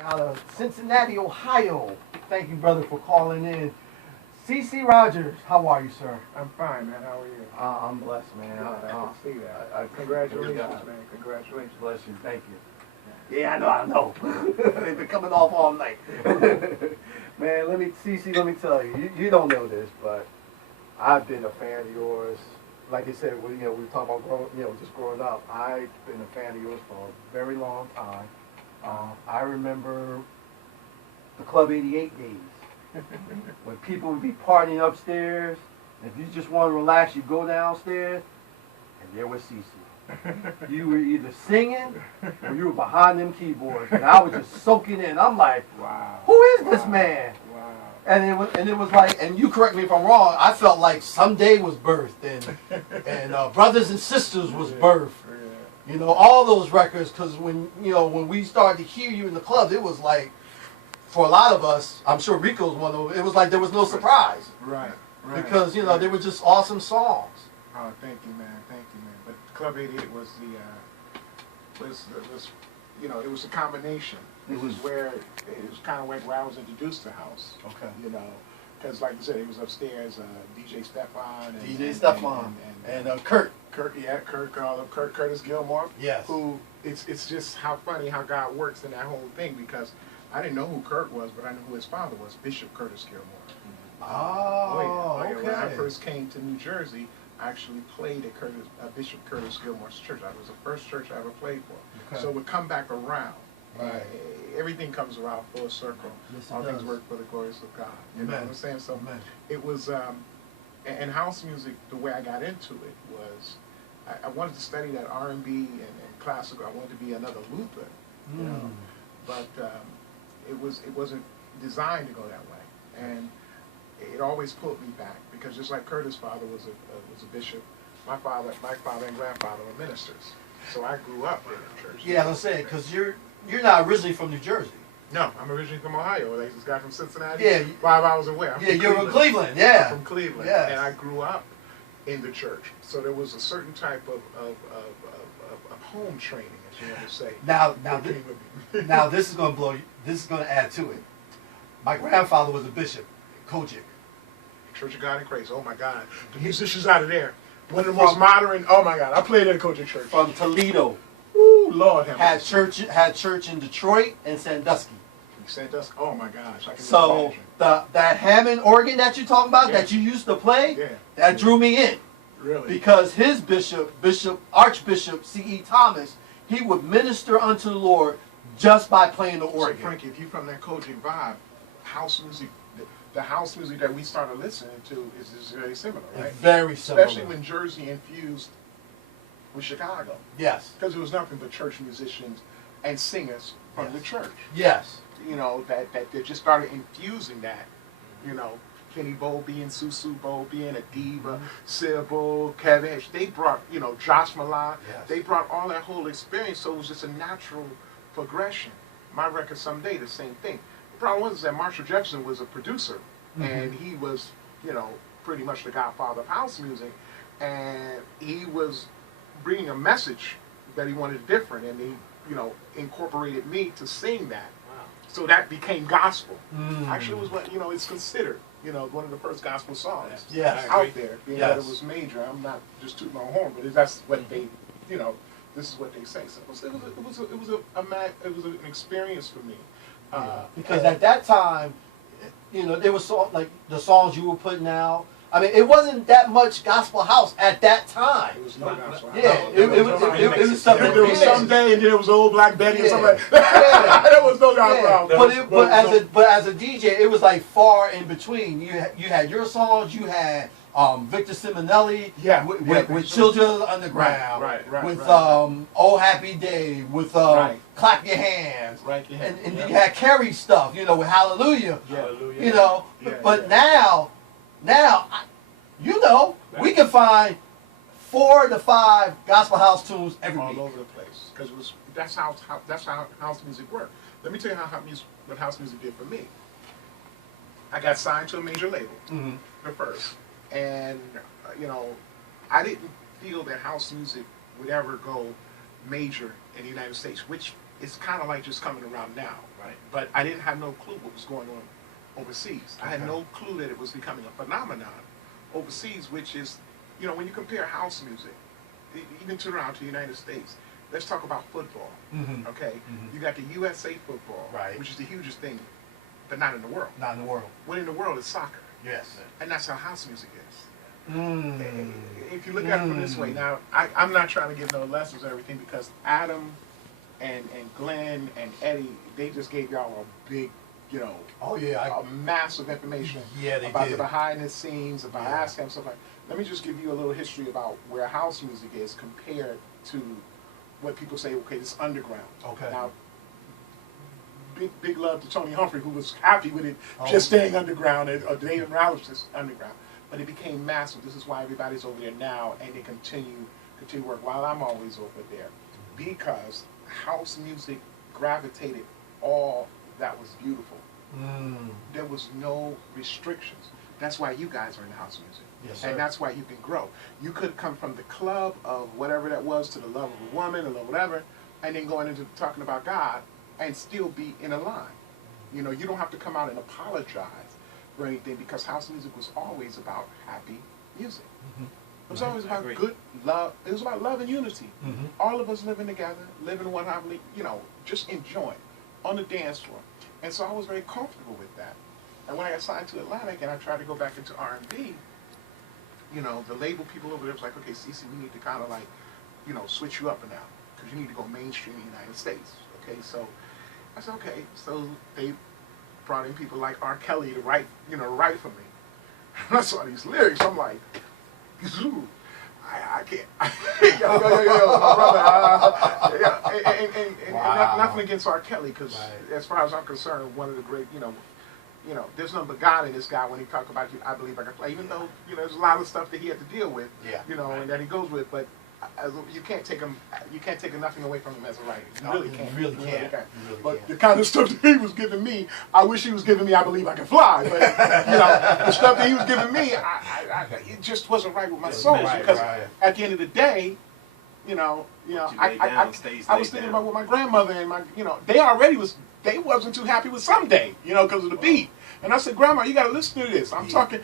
Out of Cincinnati, Ohio. Thank you, brother, for calling in. Cece Rogers, how are you, sir? I'm fine, man. How are you? I'm blessed, man. I can see that. Congratulations, man. Congratulations. Bless you. Thank you. Yeah, I know. They've been coming off all night. Man, Cece, let me tell you, you don't know this, but I've been a fan of yours. Like I said, we were talking about just growing up. I've been a fan of yours for a very long time. I remember the Club 88 days when people would be partying upstairs. If you just want to relax, you go downstairs, and there was Cece. You were either singing or you were behind them keyboards, and I was just soaking in. I'm like, wow. Who is this man? Wow. And it was like, and you correct me if I'm wrong, I felt like someday was birthed, and Brothers and Sisters was birthed. You know, all those records, because when we started to hear you in the clubs, it was like, for a lot of us, I'm sure Rico's one of them, it was like there was no surprise. Right. Because, they were just awesome songs. Oh, thank you, man. But Club 88 was it was a combination. It was where, it was kind of like where I was introduced to house. Okay. Because like you said, it was upstairs, DJ Stefan. And Kurt. Kurt Curtis Gilmore. Yes. Who, it's just how funny how God works in that whole thing, because I didn't know who Kurt was, but I knew who his father was, Bishop Curtis Gilmore. Okay. When I first came to New Jersey, I actually played at Bishop Curtis Gilmore's church. That was the first church I ever played for. Okay. So it would come back around. Right. Everything comes around full circle. Yes, all things work for the glories of God. You know what I'm saying? So it was, and house music, the way I got into it was, I wanted to study that R&B and classical. I wanted to be another Luther, but it wasn't designed to go that way, and it always pulled me back, because just like Curtis' father was a bishop, my father and grandfather were ministers, so I grew up in the church. Yeah, let's say, because you're not originally from New Jersey. No, I'm originally from Ohio. Like this guy from Cincinnati. Yeah. 5 hours away. You're from Cleveland. Yeah. I'm from Cleveland. Yes. And I grew up in the church, so there was a certain type of home training, as you want to say. Now this is going to blow you. This is going to add to it. My grandfather was a bishop, Kojic. Church of God in Christ. Oh my God, the musicians out of there. One of the most modern. Oh my God, I played at a Kojic church. From Toledo. Ooh, Lord have mercy. Had church in Detroit and Sandusky. Sandusky. Oh my gosh, I can imagine. That Hammond organ that you're talking about, that you used to play, that drew me in. Really? Because his Archbishop C.E. Thomas, he would minister unto the Lord just by playing the organ. So Frankie, if you're from that Kojic vibe, house music, the house music that we started listening to is very similar, right? It's very similar. Especially when Jersey infused with Chicago. Yes. Because it was nothing but church musicians and singers from the church. Yes. That they just started infusing that, Kenny Bowlby and Susu Bowlby and Adiva, Sybil, Kevin, they brought, Josh Milan, they brought all that whole experience, so it was just a natural progression. My record someday, the same thing. The problem was that Marshall Jefferson was a producer, and he was, pretty much the godfather of house music, and he was bringing a message that he wanted different, and he, incorporated me to sing that. So that became gospel. Actually, it was what, it's considered, one of the first gospel songs out there, being that it was major. I'm not just tooting my own horn, but that's what they, this is what they say. So it was an experience for me. Because at that time, there was like the songs you were putting out. I mean, it wasn't that much gospel house at that time. It was no gospel house. Yeah, it was something. There was someday, and there was old Black Betty or something like that. There was no gospel house. But as a DJ, it was like far in between. You had your songs. You had Victor Simonelli with Children of the Underground, with Oh Happy Day, with Clap Your Hands, and you had Carrie stuff, with Hallelujah, but now, we can find 4 to 5 gospel house tunes every week. All over the place, because that's how house music worked. Let me tell you what house music did for me. I got signed to a major label, the first. And, I didn't feel that house music would ever go major in the United States, which it's kind of like just coming around now. Right. But I didn't have no clue what was going on overseas. I had Okay. no clue that it was becoming a phenomenon overseas, which is, you know, when you compare house music, even to the United States, let's talk about football, Mhm. okay? Mhm. You got the USA football, Right. which is the hugest thing, but not in the world. Not in the world. What in the world is soccer, Yes. and that's how house music is. Mm. If you look at it from this way, now, I'm not trying to give no lessons or everything, because Adam and Glenn and Eddie, they just gave y'all a big, you know, Oh yeah. a massive information Yeah, they about did. the behind the scenes, about Yeah. ASCAP, stuff like. Let me just give you a little history about where house music is compared to what people say. Okay, it's underground. Okay. Now, big love to Tony Humphrey, who was happy with it Oh. just staying underground, or David Rowley just underground. But it became massive. This is why everybody's over there now, and they continue to work while I'm always over there, because house music gravitated all that was beautiful. Mm. There was no restrictions. That's why you guys are in the house music. Yes, sir. And that's why you can grow. You could come from the club of whatever that was to the love of a woman or whatever, and then going into talking about God and still be in a line. You know, you don't have to come out and apologize for anything, because house music was always about happy music. Mhm. It was Right. always I about agree. good love. It was about love and unity. Mhm. All of us living together, living one harmony, you know, just enjoying on the dance floor. And so I was very comfortable with that. And when I got signed to Atlantic and I tried to go back into R&B, you know, the label people over there was like, okay, Cece, we need to kind of like, you know, switch you up and down, because you need to go mainstream in the United States. Okay, so I said, okay. So they brought in people like R. Kelly to write for me. And I saw these lyrics, I'm like, Zoo. I can't. yo, my brother. And Wow. nothing against R. Kelly, because Right. as far as I'm concerned, one of the great, you know, there's nothing but God in this guy when he talk about you. I believe I can play, even though there's a lot of stuff that he had to deal with, Yeah. and that he goes with. But you can't take him. You can't take nothing away from him as a writer. You No, really you can't. really You can't. can't. You really But can't. the kind of stuff that he was giving me, I wish he was giving me. I believe I can fly. But the stuff that he was giving me, it just wasn't right with my soul. Right, Because right. at the end of the day, you lay down stays I was laid thinking down. about what my grandmother and they wasn't too happy with Someday, because of the beat. And I said, Grandma, you got to listen to this. I'm talking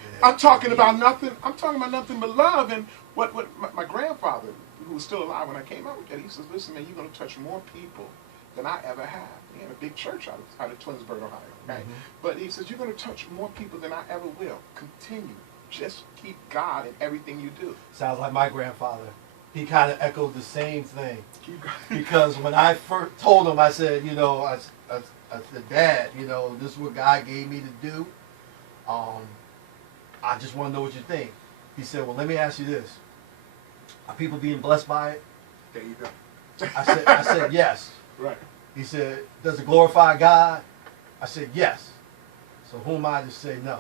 about nothing. I'm talking about nothing but love. And what my grandfather, who was still alive when I came out with that, he says, listen, man, you're going to touch more people than I ever have. He had a big church out of Twinsburg, Ohio. Right? Mhm. But he says, you're going to touch more people than I ever will. Continue. Just keep God in everything you do. Sounds like my grandfather. He kind of echoed the same thing. Keep God. Because when I first told him, I said, I said, Dad, this is what God gave me to do. I just want to know what you think. He said, well, let me ask you this. Are people being blessed by it? There you go. I said, yes. Right. He said, does it glorify God? I said, yes. So who am I to say no?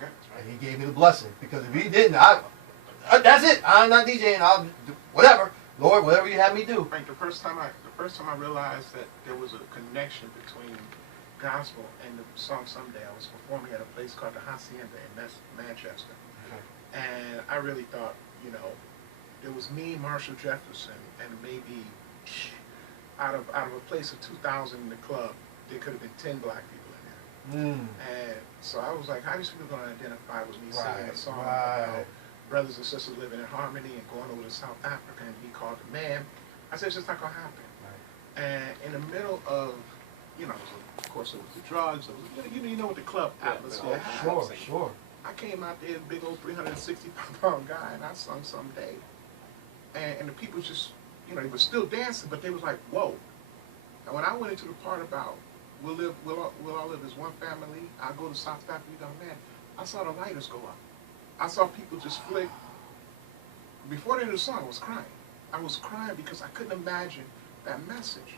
Yeah, that's right. And he gave me the blessing. Because if he didn't, that's it. I'm not DJing. I'll do whatever. Lord, whatever you have me do. Frank, the first time I realized that there was a connection between gospel and the song Someday, I was performing at a place called the Hacienda in Manchester. Okay. And I really thought, it was me, Marshall Jefferson, and maybe out of a place of 2,000 in the club, there could have been 10 black people in there. Mm. And so I was like, how are these people going to identify with me singing a song Right. about brothers and sisters living in harmony and going over to South Africa and be called a man? I said, it's just not going to happen. Right. And in the middle of, of course, it was the drugs. It was, you know what the club atmosphere has. Sure. I came out there, big old 360-pound guy, and I sung Someday. And the people just, they were still dancing, but they was like, whoa. And when I went into the part about we'll all live as one family, I go to South Africa, man, I saw the lighters go up. I saw people just flick. Before the end of the song, I was crying. I was crying because I couldn't imagine that message.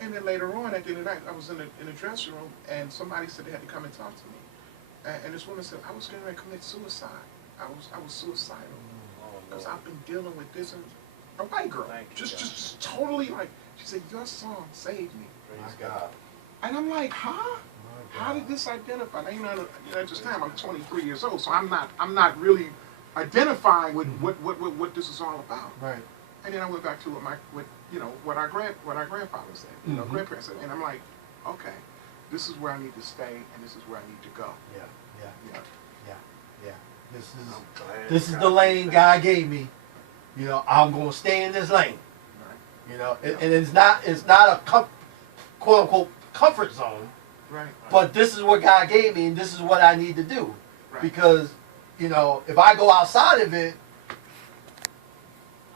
And then later on, at the end of the night, I was in the dressing room, and somebody said they had to come and talk to me. And this woman said, I was going to commit suicide. I was suicidal. Because I've been dealing with this. And a white girl. Just totally like, she said, your song saved me. My God. And I'm like, huh? How did this identify? Now, at this time, I'm 23 years old, so I'm not really identifying with what this is all about. Right. And then I went back to what you know, what our grandfather said, you know, grandparents said, and I'm like, okay, this is where I need to stay, and this is where I need to go. This is the lane God gave me. You know, I'm gonna stay in this lane. Right. You know, and it's not a quote unquote comfort zone. Right. But this is what God gave me, and this is what I need to do. Right. Because, you know, if I go outside of it,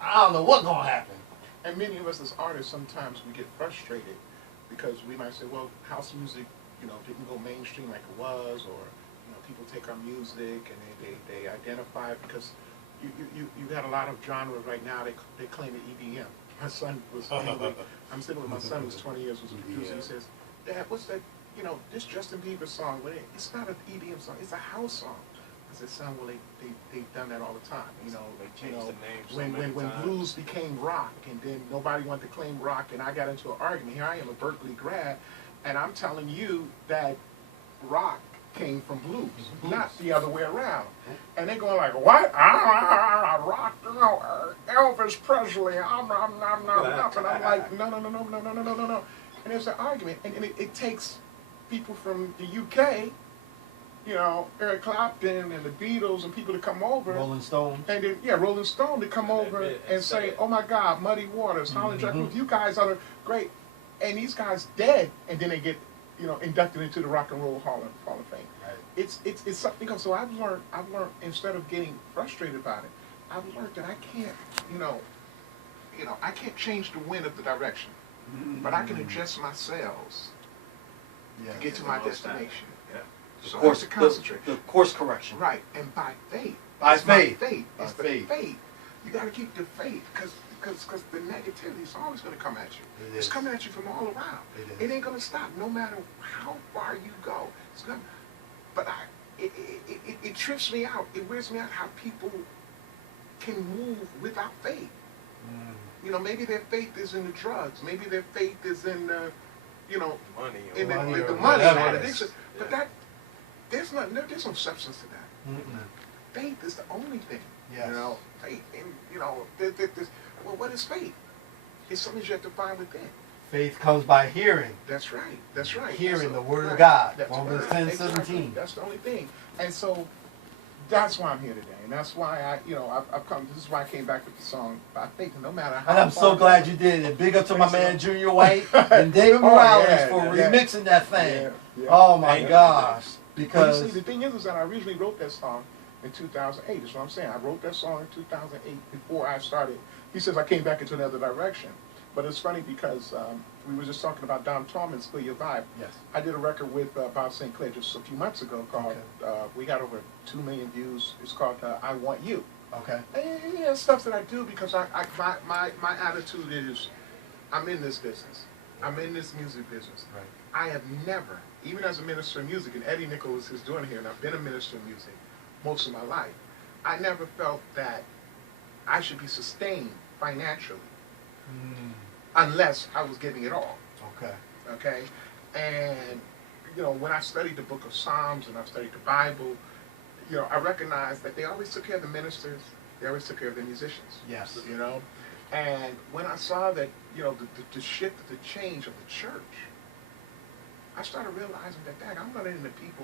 I don't know what's gonna happen. And many of us as artists, sometimes we get frustrated because we might say, well, house music, you know, didn't go mainstream like it was, or, you know, people take our music and they identify it because you got a lot of genres right now, they claim it EDM. My son was, I'm sitting with my son who's 20 years, was a producer, he says, Dad, what's that, you know, this Justin Bieber song, it's not an EDM song, it's a house song. I said, son, well, they've done that all the time. You know, they changed the name when blues became rock, and then nobody wanted to claim rock, and I got into an argument. Here I am, a Berkeley grad, and I'm telling you that rock came from blues, not the other way around. And they're going like, what? Rock? No, Elvis Presley. I'm not. And I'm like, no. And there's an argument, and it takes people from the UK. You know, Eric Clapton and the Beatles and people to come over. Rolling Stones. And then, Rolling Stone to come over and say, oh my God, Muddy Waters, Holland Jack Ruth, you guys are great. And these guys dead, and then they get, you know, inducted into the Rock and Roll Hall of Fame. Right. It's something else. So I've learned, instead of getting frustrated about it, I've learned that I can't, I can't change the wind of the direction. But I can adjust my sails to get to my destination. So course, to concentrate. The course correction. Right, and by faith. By it's faith. It's the faith. You got to keep the faith, because the negativity is always going to come at you. It's coming at you from all around. It ain't going to stop, no matter how far you go. It's gonna, but it trips me out. It weirds me out how people can move without faith. You know, maybe their faith is in the drugs. Maybe their faith is in the, money, in the money whatever. and addiction. But there's no substance to that. Faith is the only thing. Yes. You know, faith, and well, what is faith? It's something you have to find within. Faith comes by hearing. That's right. That's right. Hearing the word of God. That's Romans right. 10:17. Exactly. That's the only thing. And so that's why I'm here today. And that's why I've come. This is why I came back with the song By Faith. And no matter how. And I'm so glad you did it. Big up to my man Junior White and David Morales for remixing that thing. Oh my gosh. Because you see, the thing is that I originally wrote that song in 2008. That's what I'm saying. I wrote that song in 2008 before I started. He says I came back into another direction. But it's funny because we were just talking about Don Tallman's Feel Your Vibe. Yes. I did a record with Bob St. Clair just a few months ago called, we got over 2 million views. It's called I Want You. Okay. And stuff that I do because my attitude is I'm in this business. I'm in this music business. Right. I have never, even as a minister of music, and Eddie Nichols is doing here, and I've been a minister of music most of my life, I never felt that I should be sustained financially unless I was giving it all. Okay. Okay? And, when I studied the book of Psalms and I studied the Bible, I recognized that they always took care of the ministers, they always took care of the musicians. Yes. And when I saw that, the shift, the change of the church, I started realizing that, dang, I'm running into people